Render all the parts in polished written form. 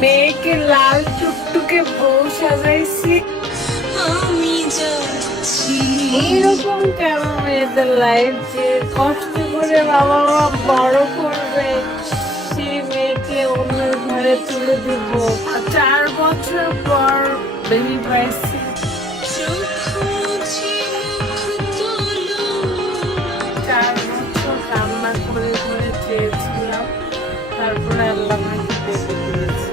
মেয়েকে লাল টুকটুকে বউ সাজাইছি। এইরকম কেন মেয়েদের লাইফ যে কষ্ট করে বাবা মা বড় করবে, সেই মেয়েকে অন্যের ঘরে তুলে দিব। 4 বছর পর বেবি পাইছি। 4 বছর কান্না করে করে চেয়েছিলাম, তারপরে আল্লাহ আমাকে বেবি দিয়েছে।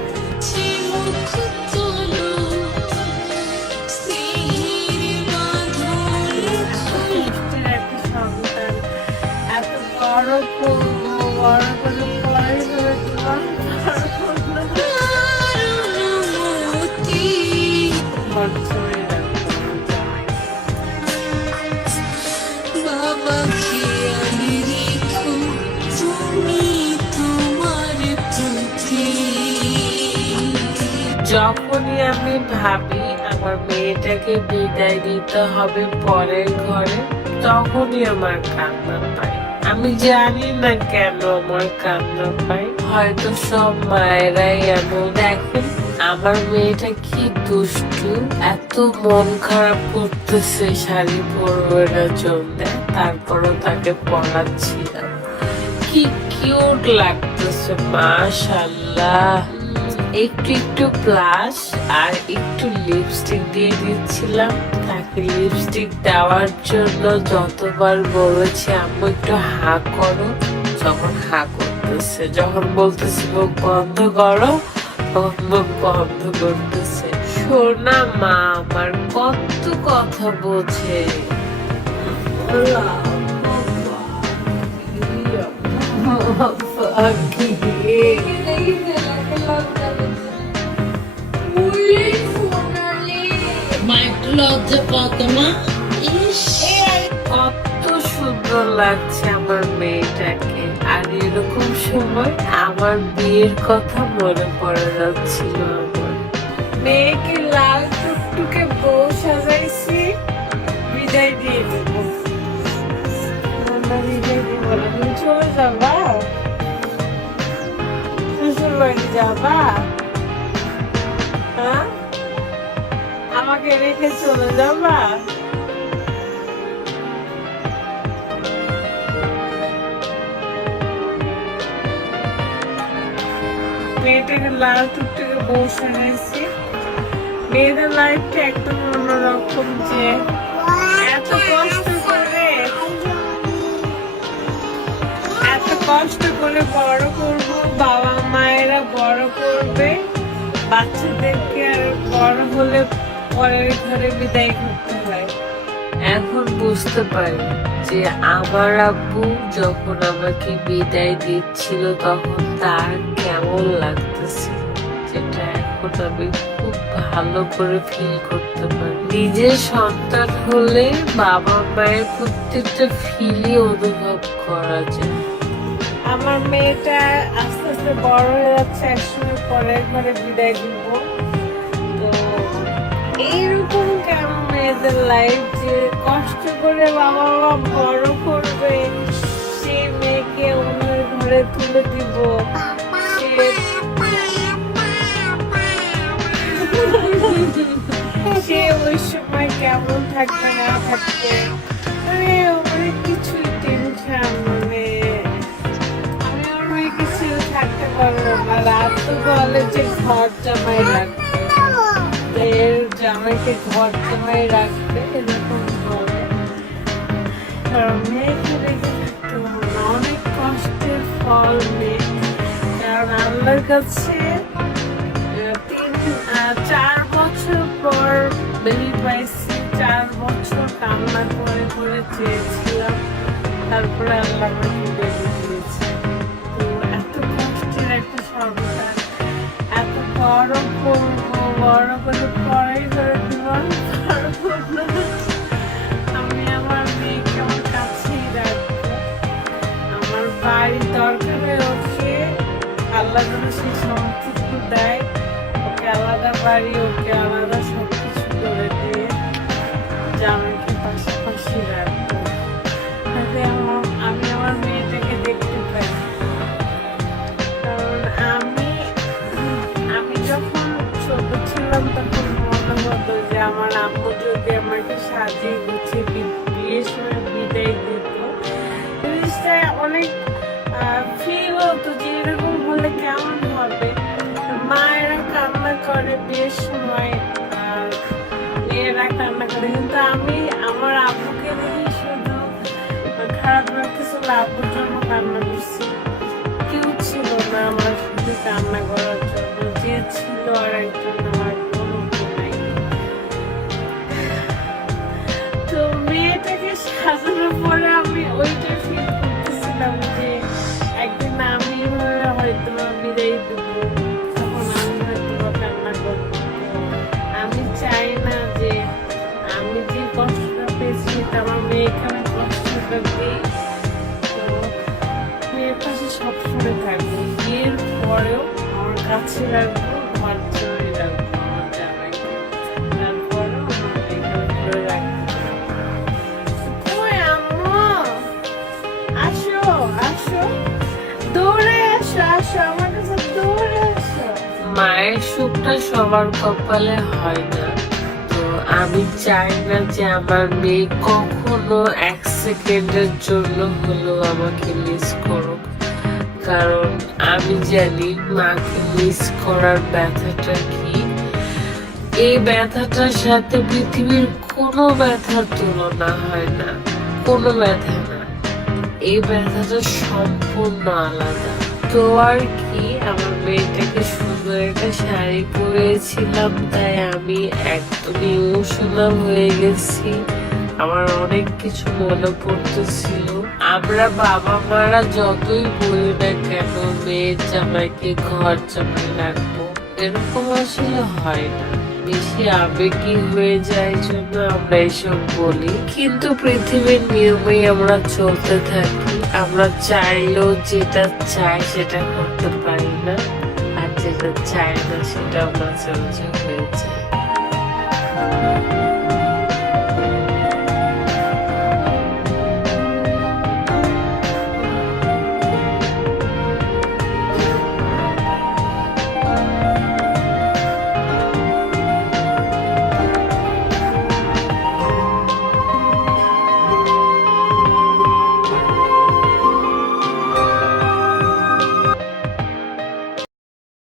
এত বড় করবো, বড় করে পরে করে দিলাম, যখনই আমি ভাবি আমার মেয়েটাকে বিদায় দিতে হবে পরের ঘরে, তখনই আমার কান্না পায়। আমি জানি না কেন আমার কান্না পায়, হয়তো সব মায়েরাই এমন। দেখেন আমার মেয়েটা কি দুষ্টু, এত মন খারাপ করতেছে শাড়ি পরবে না জন্য, তারপরও তাকে পরাচ্ছিলাম। কি কিউট লাগতেছে, মাশাআল্লাহ। একটু একটু ব্লাশ আর একটু লিপস্টিক দিয়ে দিচ্ছিলাম। তাকে লিপস্টিক দেওয়ার জন্য যতবার বলেছি আম্মু একটু হা করো, যখন হা করতেছে, যখন বলতেছি মুখ বন্ধ করো, তখন মুখ বন্ধ করতেছে। সোনা মা আমার কত কথা বোঝে। কত সুন্দর লাগছে আমার মেয়েটাকে, আর এরকম সময় আমার বিয়ের কথা মনে পড়ে যাচ্ছিল। আমার মেয়েকে লাল টুকটুকে বউ সাজাইছি, বিদায় দিয়ে দেবো। বিদায় দিব না, তুমি চলে যাবা, শ্বশুর বাড়ি যাবা? হ্যাঁ, আমাকে রেখে চলে যাবা? মেয়েটাকে লাল টুকটুকে বউ সাজাইছি। মেয়েদের লাইফটা একদম অন্যরকম, যে এত কষ্ট করে বড় করবো, বাবা মায়েরা বড় করবে বাচ্চাদেরকে, আর বড় হলে পরের ঘরে বিদায় করতে হয়। এখন বুঝতে পারি যে আমার আব্বু যখন আমাকে বিদায় দিচ্ছিল তখন তার কেমন লাগতেছে, যেটা এখন আমি খুব ভালো করে ফিল করতে পারি। নিজের সন্তান হলে বাবা মায়ের প্রত্যেকটা ফিলই অনুভব করা যায়। আমার মেয়েটা আস্তে আস্তে বড় হয়ে যাচ্ছে, একসময় পরের ঘরে বিদায় দিব। তো এইরকম কেন মেয়েদের লাইফ যে কষ্ট করে বাবা মা বড় করবে, সে মেয়েকে অন্যের ঘরে তুলে দিব। সে ওই সময় কেমন থাকবে না থাকবে, অনেক কিছুই টেনশন। মানে আমি অনেক কিছু থাকতে পারবো না। রাত তো বলে যে ঘর জামাই রাখবে, জামাইকে ঘর জামাই রাখবে, এরকম বলে। মেয়েকে রেখে থাকতে হবে না, অনেক কষ্টের ফল মেয়ে। কারণ আল্লাহর কাছে 4 বছর পর বেবি পাইছি। 4 বছর কান্না করে করে চেয়েছিলাম, তারপরে আল্লাহ আমাকে বেবি দিয়েছে। তো এত কষ্টের একটা সন্তান, এত বড় করবো, বড় করে পড়াই করে দিলাম, আমি আমার মেয়েকে আমার কাছেই রাখবো। আমার বাড়ির দরকারে ওকে আল্লাহ যেন সেই সম্পত্তি দেয়, ওকে আলাদা বাড়ি, ওকে আলাদা সবকিছু করে দিয়ে জামাইকে পাশাপাশি রাখবো, যাতে আমি আমার মেয়েটাকে দেখতে পাই। কারণ আমি দেখতাম তখন মনে হতো যে আমার আম্মু যদি আমাকে সাজিয়ে গুছিয়ে বিয়ের সময় বিদায় দিত, জিনিসটা অনেক ফিল হতো যে এরকম হলে কেমন হবে। মায়েরা কান্না করে বিয়ের সময়, মেয়েরা কান্না করে, কিন্তু আমি আমার আব্বুকে দেখি শুধু খারাপ লাগতেছিল, আব্বুর জন্য কান্না করছি। কেউ ছিল না আমার শুধু কান্না করার জন্য, যে ছিল আর একজন আমার কোনো নাই। তো মেয়েটাকে সাজানোর পরে আমি ওইটা ফিল করতেছিলাম যে একদিন আমি হয়তো বিদায় দেবো, তখন আমি হয়তো কান্না করবো। আমি চাই না যে আমি যে কষ্টটা পেয়েছি আমার মেয়ে এখানে কষ্টটা দিই। তো মেয়ের পাশে সবসময় থাকবো, বিয়ের পরেও আমার কাছে রাখবো, ঘর ধরে রাখবো আমার জামাইকে, তারপরেও আমার এখানে ধরে রাখবো। কই আম্মু, আসো আসো, দৌড়ে আসো, আসো আমার কাছে দৌড়ে আসো। মায়ের সুখটা সবার কপালে হয় না, তো আমি চাই না যে আমার মেয়ে কখনো এক সেকেন্ডের জন্য হলেও আমাকে মিস করুক, কারণ আমি জানি মাকে মিস করার ব্যথাটা কি। এই ব্যথাটার সাথে পৃথিবীর কোনো ব্যথার তুলনা হয় না, কোনো ব্যথা না। এই ব্যথাটা সম্পূর্ণ আলাদা। তো আর কি, আমার মেয়েটাকে সুন্দর একটা শাড়ি পরেছিলাম, তাই আমি একদম ইমোশনাল হয়ে গেছি। আমার অনেক কিছু মনে পড়তেছিল। আমরা বাবা মারা যতই বলি না কেন মেয়ের জামাইকে ঘর জামাই রাখবো, এরকম আসলে হয় না, বেশি আবেগী হয়ে যায় জন্য আমরা এসব বলি। কিন্তু পৃথিবীর নিয়মেই আমরা চলতে থাকি। আমরা চাইলেও যেটা চাই সেটা করতে পারি না, আর যেটা চাই না সেটা মাঝে মাঝে হয়ে যায়।